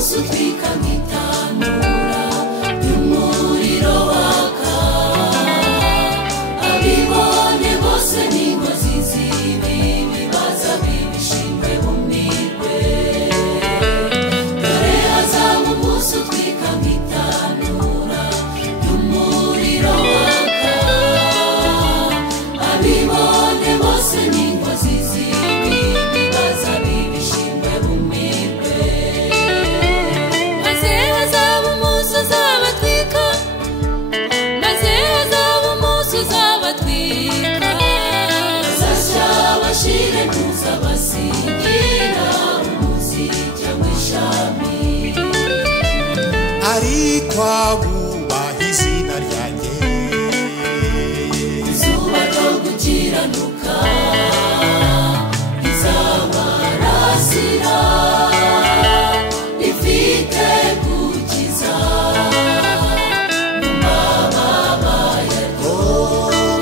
umunsi utwika nk'itanura ry'umuriro waka, abibonye bose n'inkozi z'ibibi baza bibishimwe bumirwe. Dore hazaba umunsi utwika nk'itanura ry'umuriro waka, abibonye bose n'inkozi z'ibibi baza bibishimwe bumirwe. Maze hazaba umunsi uzabatwika, maze hazaba umunsi uzabatwika, bazashya bashire ntuzabasigira umuzi cyangwa ishami. ariko abubaha izina ryanjye Izuba ryo gukiranuka rizabarasira, rifite gukiza mu mababa yaryo.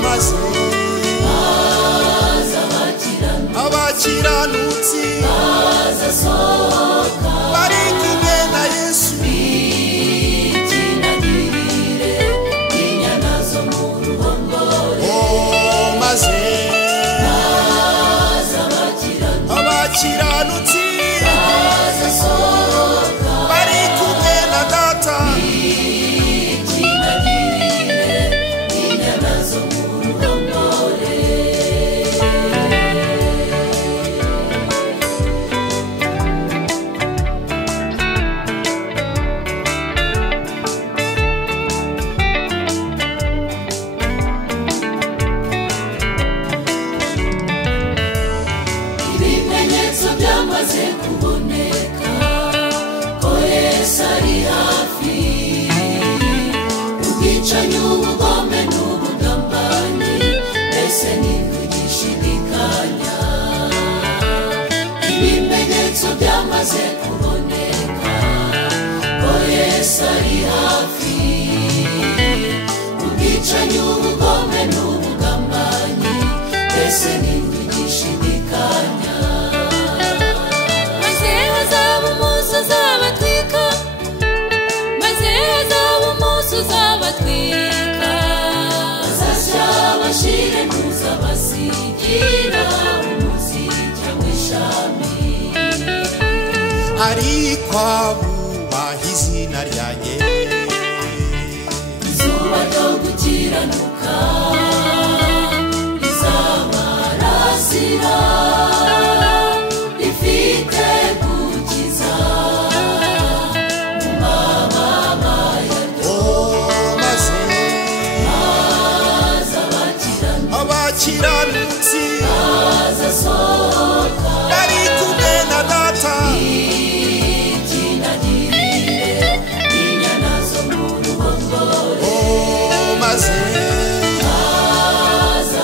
maze Baza abakiranutsi bazasohoka bari kumwe na Yesu bikinagirire inyana zo mu ruhongore. maze Baza abakiranutsi bazasohoka bari kumwe na Data bikinagirire inyana zo mu ruhongore. Ibimenyetso byamaze kuboneka ko Yesu ari hafi, ubwicanyi, ubugome n'ubugambanyi mbese ntitugishidikanya. Ibimenyetso byamaze kuboneka ko Yesu ari hafi, ubwicanyi, ubugome n'ubugambanyi mbese ntitugishidikanya. Maze hazaba umunsi uzabatwika, maze hazaba umunsi uzabatwika, bazashya bashire ntuzabasigira umuzi cyangwa ishami. ariko abubaha izina ryanjye Izuba ryo gukiranuka rizabarasira, rifite gukiza mu mababa yaryo. maze Baza abakiranutsi bazasohoka bari kumwe na Data bikinagirire inyana zo mu ruhongore. maze Baza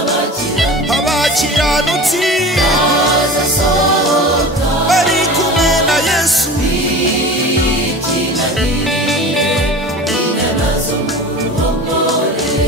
abakiranutsi bazasohoka bari kumwe na Yesu bikinagirire inyana zo mu ruhongore.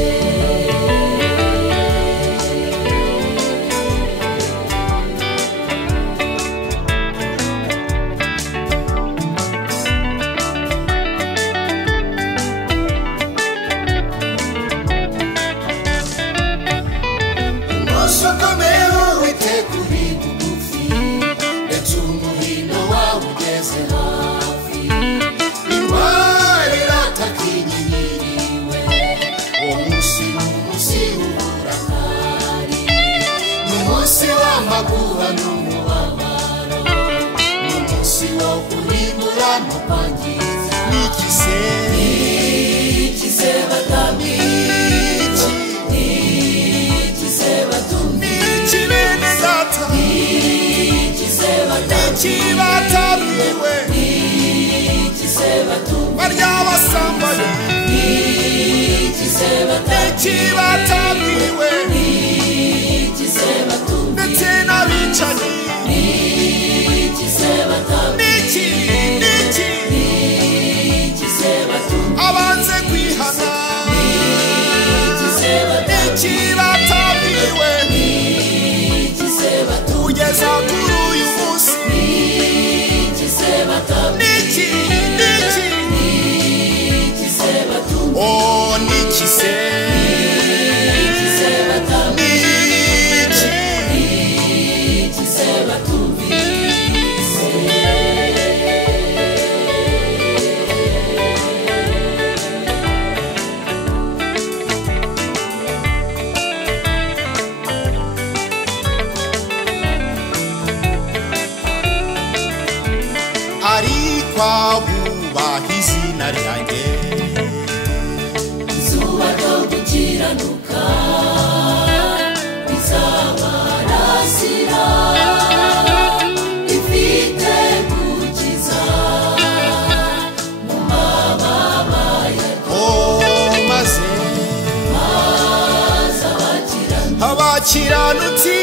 Umunsi ukomeye w'Uwiteka uri bugufi, ndetse umuhindo wawe ugeze hafi. Indwara irataka inyinyiriwe, uwo munsi ni umunsi w'uburakari, ni umunsi w'amakuba n'umubabaro, ni umunsi wo kurimbura no kwangiza. n'ikize Nikize batamiki, nikize batumbi, n'ikibene Data nikize batamiki, n'ikibatabwiwe nikize batumbi, barya basambanyi nikize batamiki, n'ikibatabwiwe nikize batumbi, ndetse n'abicanyi nikize batamiki, nikize batumbi, abanze kwihana nikize batamiki, n'ikibatabwiwe nikize batumbi, kugeza kuri uyu munsi nikize batamiki, n'iki twabubaha izina ryanjye izuba ryo gukiranuka rizabarasira rifite gukiza mu mababa yaryo maze abakiranutsi